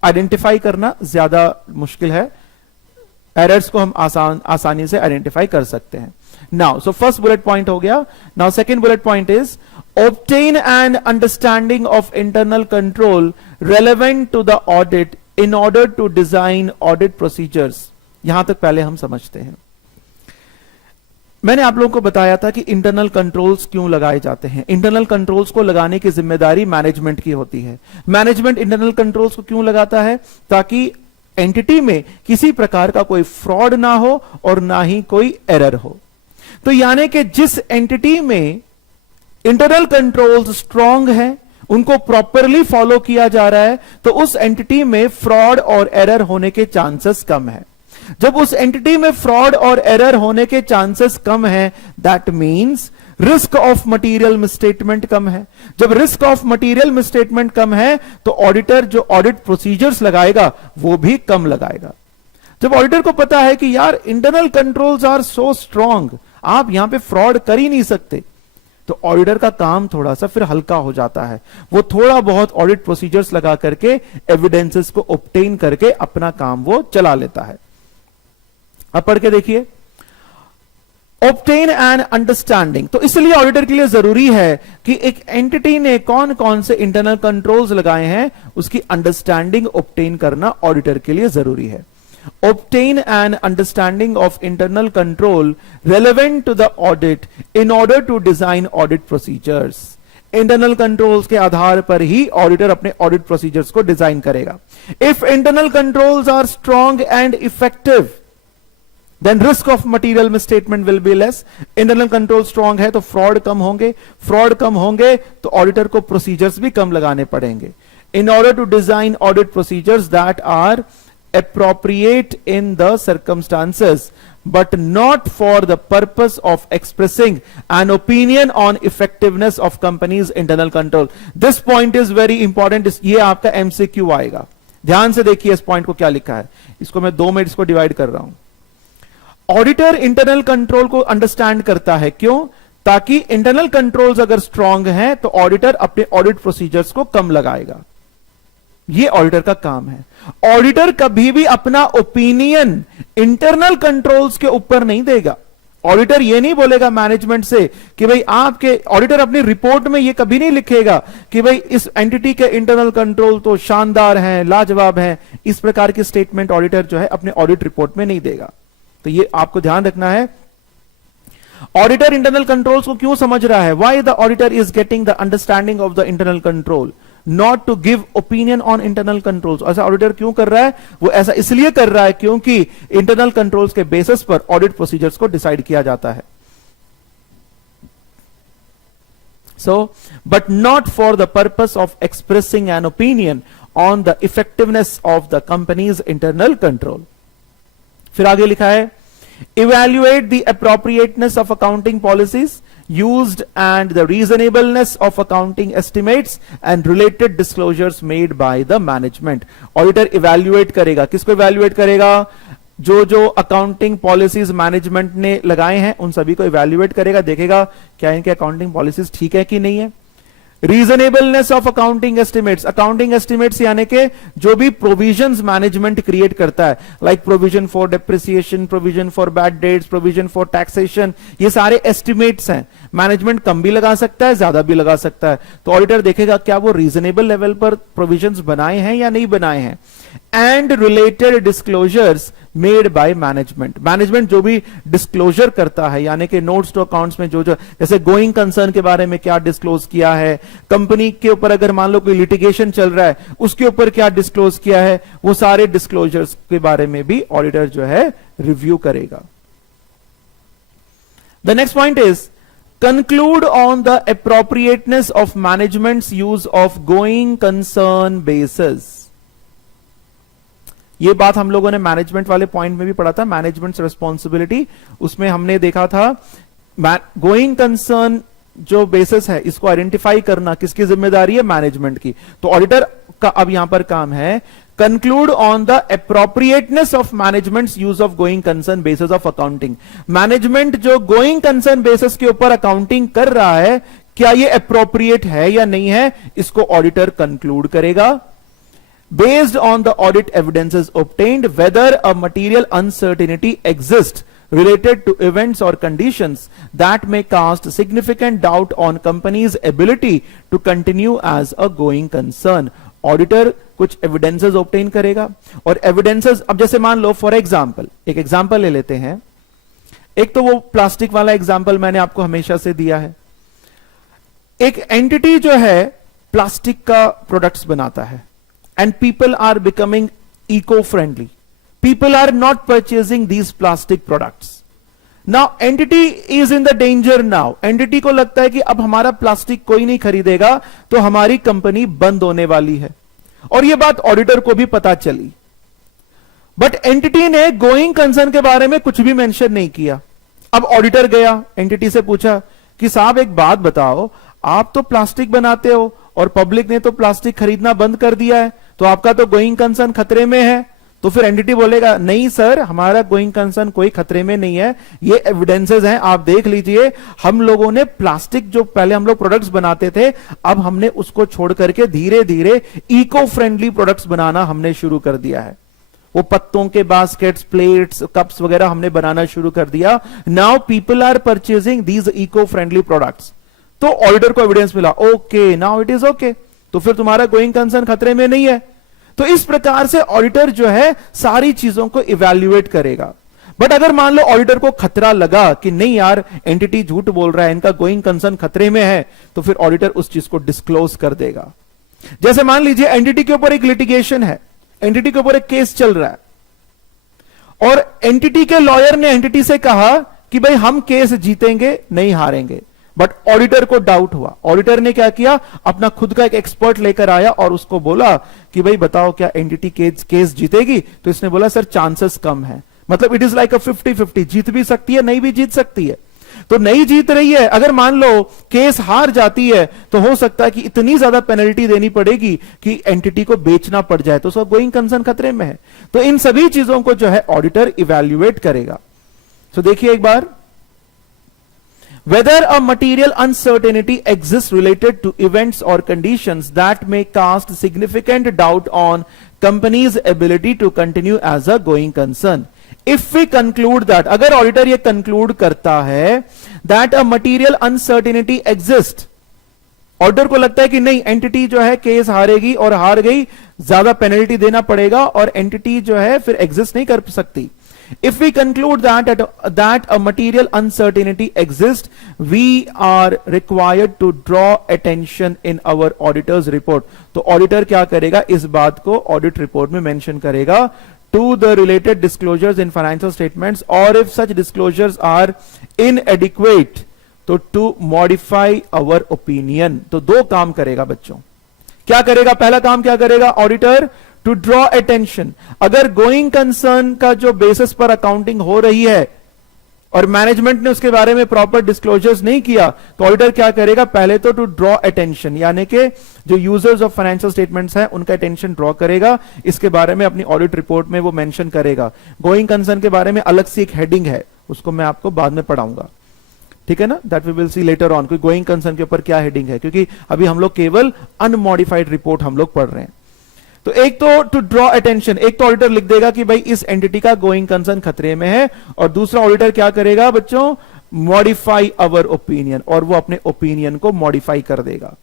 आइडेंटिफाई करना ज्यादा मुश्किल है, एरर्स को हम आसानी से आइडेंटिफाई कर सकते हैं। नाउ फर्स्ट बुलेट पॉइंट हो गया। Now second bullet point is obtain an understanding of internal control relevant to the audit in order to design audit procedures। यहां तक पहले हम समझते हैं। मैंने आप लोगों को बताया था कि इंटरनल कंट्रोल्स क्यों लगाए जाते हैं। इंटरनल कंट्रोल्स को लगाने की जिम्मेदारी मैनेजमेंट की होती है। मैनेजमेंट इंटरनल कंट्रोल्स को क्यों लगाता है? ताकि एंटिटी में किसी प्रकार का कोई फ्रॉड ना हो और ना ही कोई एरर हो। तो यानी कि जिस एंटिटी में इंटरनल कंट्रोल्स स्ट्रांग है, उनको प्रॉपरली फॉलो किया जा रहा है, तो उस एंटिटी में फ्रॉड और एरर होने के चांसेस कम है। जब उस एंटिटी में फ्रॉड और एरर होने के चांसेस कम है, that means risk of material misstatement कम है। जब रिस्क ऑफ मटेरियल मिसस्टेटमेंट कम है तो ऑडिटर जो ऑडिट प्रोसीजर्स लगाएगा वो भी कम लगाएगा। जब ऑडिटर को पता है कि यार internal controls are so strong, आप यहां पे फ्रॉड कर ही नहीं सकते, तो ऑडिटर का काम थोड़ा सा फिर हल्का हो जाता है। वो थोड़ा बहुत ऑडिट प्रोसीजर्स लगा करके एविडेंसेस को ऑब्टेन करके अपना काम वो चला लेता है। अब पढ़ के देखिए, ऑब्टेन एन अंडरस्टैंडिंग। तो इसलिए ऑडिटर के लिए जरूरी है कि एक एंटिटी ने कौन कौन से इंटरनल कंट्रोल्स लगाए हैं उसकी अंडरस्टैंडिंग ऑब्टेन करना ऑडिटर के लिए जरूरी है। Obtain an understanding of internal control relevant to the audit in order to design audit procedures। Internal controls के आधार पर ही ऑडिटर अपने ऑडिट प्रोसीजर्स को डिजाइन करेगा। If internal controls are strong and effective then risk of material misstatement will be less. Internal control strong है तो fraud कम होंगे, फ्रॉड कम होंगे तो ऑडिटर को प्रोसीजर्स भी कम लगाने पड़ेंगे। In order to design audit procedures that are appropriate in the circumstances but not for the purpose of expressing an opinion on effectiveness of company's internal control। this point is very important। ये आपका MCQ आएगा, ध्यान से देखिए इस point को क्या लिखा है। इसको मैं 2 मिनट इसको डिवाइड कर रहा हूं। ऑडिटर इंटरनल कंट्रोल को अंडरस्टैंड करता है, क्यों? ताकि इंटरनल कंट्रोल्स अगर स्ट्रांग हैं तो ऑडिटर अपने ऑडिट प्रोसीजर्स को कम लगाएगा। ये ऑडिटर का काम है। ऑडिटर कभी भी अपना ओपिनियन इंटरनल कंट्रोल्स के ऊपर नहीं देगा। ऑडिटर ये नहीं बोलेगा मैनेजमेंट से कि भाई आपके, ऑडिटर अपनी रिपोर्ट में ये कभी नहीं लिखेगा कि भाई इस एंटिटी के इंटरनल कंट्रोल तो शानदार हैं, लाजवाब हैं। इस प्रकार की स्टेटमेंट ऑडिटर जो है अपने ऑडिट रिपोर्ट में नहीं देगा। तो ये आपको ध्यान रखना है। ऑडिटर इंटरनल कंट्रोल्स को क्यों समझ रहा है? Why the auditor is getting the understanding of the internal control, not to give opinion on internal controls. ऐसा ऑडिटर क्यों कर रहा है? वो ऐसा इसलिए कर रहा है क्योंकि इंटरनल कंट्रोल्स के बेसिस पर ऑडिट प्रोसीजर्स को डिसाइड किया जाता है। So but not for the purpose of expressing an opinion on the effectiveness of the companies internal control. फिर आगे लिखा है, evaluate the appropriateness of accounting policies used and the reasonableness of accounting estimates and related disclosures made by the management। Auditor evaluate करेगा, किसको evaluate करेगा? जो accounting policies management ने लगाए हैं उन सभी को इवैल्यूएट करेगा, देखेगा क्या इनके अकाउंटिंग पॉलिसीज ठीक है कि नहीं है। Reasonableness of accounting estimates, accounting estimates यानी कि जो भी प्रोविजंस मैनेजमेंट क्रिएट करता है, like provision for depreciation, provision for bad debts, provision for taxation, ये सारे एस्टिमेट्स हैं। मैनेजमेंट कम भी लगा सकता है, ज्यादा भी लगा सकता है। तो ऑडिटर देखेगा क्या वो रीजनेबल लेवल पर प्रोविजंस बनाए हैं या नहीं बनाए हैं। And related disclosures made by management, management जो भी डिस्क्लोजर करता है यानी कि नोट्स टू अकाउंट्स में जो जैसे गोइंग कंसर्न के बारे में क्या डिस्क्लोज किया है, कंपनी के ऊपर अगर मान लो कोई लिटिगेशन चल रहा है उसके ऊपर क्या डिस्क्लोज किया है, वो सारे डिस्क्लोजर्स के बारे में भी ऑडिटर जो है रिव्यू करेगा। The next point is conclude on the appropriateness of management's use of going concern basis. ये बात हम लोगों ने मैनेजमेंट वाले पॉइंट में भी पढ़ा था, मैनेजमेंट्स रिस्पॉन्सिबिलिटी, उसमें हमने देखा था गोइंग कंसर्न जो बेसिस है इसको आइडेंटिफाई करना किसकी जिम्मेदारी है, मैनेजमेंट की। तो ऑडिटर का अब यहां पर काम है conclude on the appropriateness of management's use of going concern basis of accounting. Management जो going concern basis के ऊपर अकाउंटिंग कर रहा है क्या ये appropriate है या नहीं है, इसको ऑडिटर कंक्लूड करेगा based on the audit evidences obtained whether a material uncertainty exists related to events or conditions that may cast significant doubt on company's ability to continue as a going concern. Auditor कुछ evidences obtain करेगा और evidences, अब जैसे मान लो for example, एक example ले लेते हैं। एक तो वो प्लास्टिक वाला एग्जांपल मैंने आपको हमेशा से दिया है। एक एंटिटी जो है प्लास्टिक का प्रोडक्ट्स बनाता है and people are becoming eco friendly, people are not purchasing these plastic products. Now entity is in the danger now, entity को लगता है कि अब हमारा प्लास्टिक कोई नहीं खरीदेगा तो हमारी कंपनी बंद होने वाली है, और यह बात ऑडिटर को भी पता चली। बट एंटिटी ने गोइंग कंसर्न के बारे में कुछ भी मेंशन नहीं किया। अब ऑडिटर गया, एंटिटी से पूछा कि साहब एक बात बताओ, आप तो प्लास्टिक बनाते हो और पब्लिक ने तो प्लास्टिक खरीदना बंद कर दिया है, तो आपका तो गोइंग कंसर्न खतरे में है। तो फिर एंटिटी बोलेगा नहीं सर, हमारा गोइंग कंसर्न कोई खतरे में नहीं है, ये एविडेंसेस हैं, आप देख लीजिए, हम लोगों ने प्लास्टिक जो पहले हम लोग प्रोडक्ट्स बनाते थे अब हमने उसको छोड़ करके धीरे धीरे इको फ्रेंडली प्रोडक्ट्स बनाना हमने शुरू कर दिया है। वो पत्तों के बास्केट्स, प्लेट्स, कप्स वगैरह हमने बनाना शुरू कर दिया। Now people are purchasing these eco friendly products. तो ऑडिटर को एविडेंस मिला, okay now it is okay, तो फिर तुम्हारा गोइंग कंसर्न खतरे में नहीं है। तो इस प्रकार से ऑडिटर जो है सारी चीजों को इवैल्यूएट करेगा। बट अगर मान लो ऑडिटर को खतरा लगा कि नहीं यार एंटिटी झूठ बोल रहा है, इनका गोइंग कंसर्न खतरे में है, तो फिर ऑडिटर उस चीज को डिस्क्लोज कर देगा। जैसे मान लीजिए एंटिटी के ऊपर एक लिटिगेशन है, एंटिटी के ऊपर एक केस चल रहा है और एंटिटी के लॉयर ने एंटिटी से कहा कि भाई हम केस जीतेंगे नहीं हारेंगे, बट ऑडिटर को डाउट हुआ। ऑडिटर ने क्या किया, अपना खुद का एक एक्सपर्ट लेकर आया और उसको बोला कि भाई बताओ क्या एंटिटी केस जीतेगी, तो इसने बोला सर चांसेस कम है, मतलब इट इज लाइक अ 50-50, जीत भी सकती है नहीं भी जीत सकती है। तो नहीं जीत रही है, अगर मान लो केस हार जाती है तो हो सकता है कि इतनी ज्यादा पेनल्टी देनी पड़ेगी कि एंटिटी को बेचना पड़ जाए, तो उसका गोइंग कंसर्न खतरे में है। तो इन सभी चीजों को जो है ऑडिटर इवैल्यूएट करेगा। तो देखिए एक बार, whether a material uncertainty exists related to events or conditions that may cast significant doubt on company's ability to continue as a going concern. If we conclude that, अगर ऑडिटर ये conclude करता है that a material uncertainty exists, auditor को लगता है कि नहीं entity जो है केस हारेगी और हार गई, ज्यादा पेनल्टी देना पड़ेगा और एंटिटी जो है फिर एग्जिस्ट नहीं कर सकती। If we conclude that a material uncertainty exists, we are required to draw attention in our auditor's report. तो ऑडिटर क्या करेगा, इस बात को ऑडिट रिपोर्ट में मेंशन करेगा to the related disclosures in financial statements, or if such disclosures are inadequate, तो to modify our opinion. तो दो काम करेगा बच्चों। क्या करेगा, पहला काम क्या करेगा ऑडिटर, टू ड्रॉ अटेंशन। अगर गोइंग कंसर्न का जो बेसिस पर अकाउंटिंग हो रही है और मैनेजमेंट ने उसके बारे में प्रॉपर डिस्क्लोजर्स नहीं किया, तो ऑडिटर क्या करेगा, पहले तो टू ड्रॉ अटेंशन, यानी कि जो यूजर्स ऑफ फाइनेंशियल स्टेटमेंट्स हैं उनका अटेंशन ड्रॉ करेगा, इसके बारे में अपनी ऑडिट रिपोर्ट में वो मेंशन करेगा। गोइंग कंसर्न के बारे में अलग से एक हेडिंग है, उसको मैं आपको बाद में पढ़ाऊंगा, ठीक है ना, that we will see later on, कोई गोइंग कंसर्न के ऊपर क्या हेडिंग है, क्योंकि अभी हम लोग केवल अनमॉडिफाइड रिपोर्ट हम लोग पढ़ रहे हैं। तो एक तो टू ड्रॉ अटेंशन, एक तो ऑडिटर लिख देगा कि भाई इस एंटिटी का गोइंग कंसर्न खतरे में है, और दूसरा ऑडिटर क्या करेगा बच्चों, मॉडिफाई अवर ओपिनियन, और वो अपने ओपिनियन को मॉडिफाई कर देगा।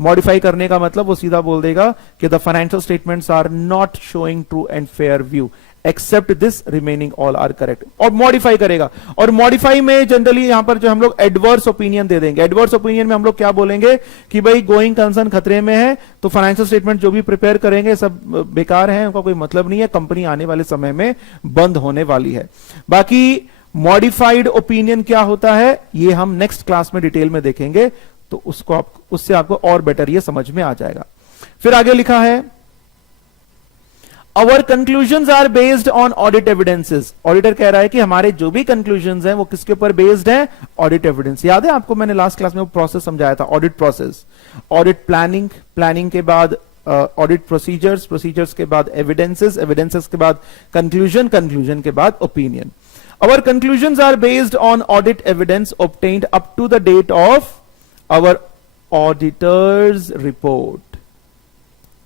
मॉडिफाई करने का मतलब वो सीधा बोल देगा कि the financial statements are not showing true and fair view, except this remaining all are correct, और मॉडिफाई करेगा। और मॉडिफाई में जनरली यहां पर जो हम लोग एडवर्स ओपिनियन दे देंगे, एडवर्स ओपिनियन में हम लोग क्या बोलेंगे कि भाई गोइंग कंसर्न खतरे में है, तो फाइनेंशियल स्टेटमेंट जो भी प्रिपेयर करेंगे सब बेकार है, उनका कोई मतलब नहीं है, कंपनी आने वाले समय में बंद होने वाली है। बाकी मॉडिफाइड ओपिनियन क्या होता है ये हम नेक्स्ट क्लास में डिटेल में देखेंगे, तो उससे आपको और बेटर ये समझ में आ जाएगा। फिर आगे लिखा है Our conclusions are based on audit evidences। Auditor कह रहा है कि हमारे जो भी कंक्लूजन हैं वो किसके ऊपर बेस्ड हैं, ऑडिट एविडेंस। याद है आपको मैंने लास्ट क्लास में वो प्रोसेस समझाया था, audit process, audit planning, planning के बाद ऑडिट प्रोसीजर्स, प्रोसीजर्स के बाद एविडेंसेस, एविडेंसेस के बाद कंक्लूजन, कंक्लूजन के बाद opinion. Our conclusions are based on audit evidence obtained up to the date of our auditor's report।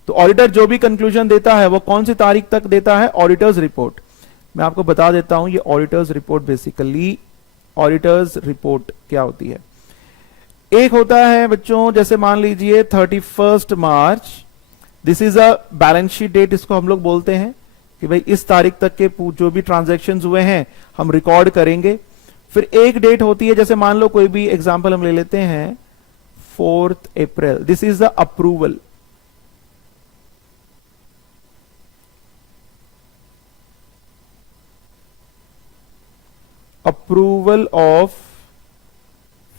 तो ऑडिटर जो भी कंक्लूजन देता है वो कौन सी तारीख तक देता है, ऑडिटर्स रिपोर्ट। मैं आपको बता देता हूं ये auditors report, basically auditors report क्या होती है। एक होता है बच्चों, जैसे मान लीजिए 31 मार्च, this is a balance sheet date, इसको हम लोग बोलते हैं कि भाई इस तारीख तक के जो भी ट्रांजैक्शंस हुए हैं हम रिकॉर्ड करेंगे। फिर एक डेट होती है, जैसे मान लो कोई भी एग्जांपल हम ले लेते हैं 4 अप्रैल, this is the approval. Approval of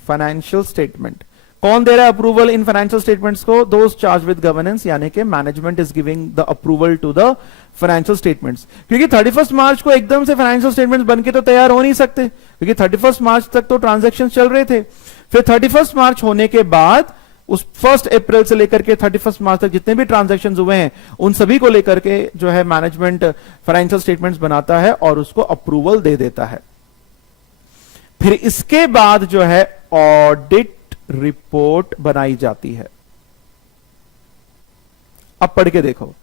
financial statement. कौन दे रहा है अप्रूवल इन फाइनेंशियल स्टेटमेंट्स को, दोज चार्ज विद गवर्नेंस, यानी कि management is giving the approval to the financial statements. क्योंकि 31 मार्च को एकदम से फाइनेंशियल स्टेटमेंट्स बनके तो तैयार हो नहीं सकते, क्योंकि 31 मार्च तक तो ट्रांजैक्शन चल रहे थे। फिर 31 मार्च होने के बाद उस 1 अप्रैल से लेकर के 31 मार्च तक जितने भी ट्रांजैक्शन हुए हैं उन सभी को लेकर के जो है मैनेजमेंट फाइनेंशियल स्टेटमेंट्स बनाता है और उसको अप्रूवल दे देता है। फिर इसके बाद जो है ऑडिट रिपोर्ट बनाई जाती है। अब पढ़ के देखो,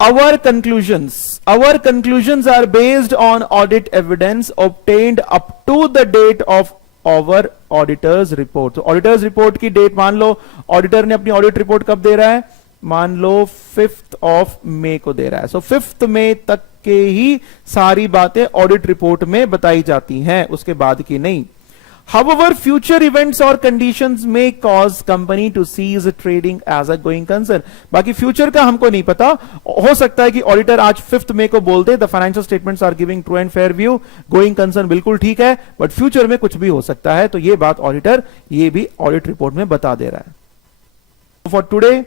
our conclusions are based on audit evidence obtained up to the date of our auditor's report। तो ऑडिटर्स रिपोर्ट की डेट मान लो, ऑडिटर ने अपनी ऑडिट रिपोर्ट कब दे रहा है, मान लो 5 मई को दे रहा है। सो 5 मई तक के ही सारी बातें ऑडिट रिपोर्ट में बताई जाती हैं, उसके बाद की नहीं। However, future events or conditions may cause company to cease trading as a going concern। बाकी फ्यूचर का हमको नहीं पता, हो सकता है कि ऑडिटर आज 5 मई को बोल दे the financial statements are giving true and fair view, going concern बिल्कुल ठीक है, बट फ्यूचर में कुछ भी हो सकता है। तो ये बात ऑडिटर ये भी ऑडिट रिपोर्ट में बता दे रहा है। फॉर टुडे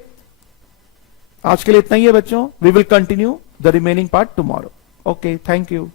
आज के लिए इतना ही है बच्चों, we will continue the remaining part tomorrow. Okay, thank you.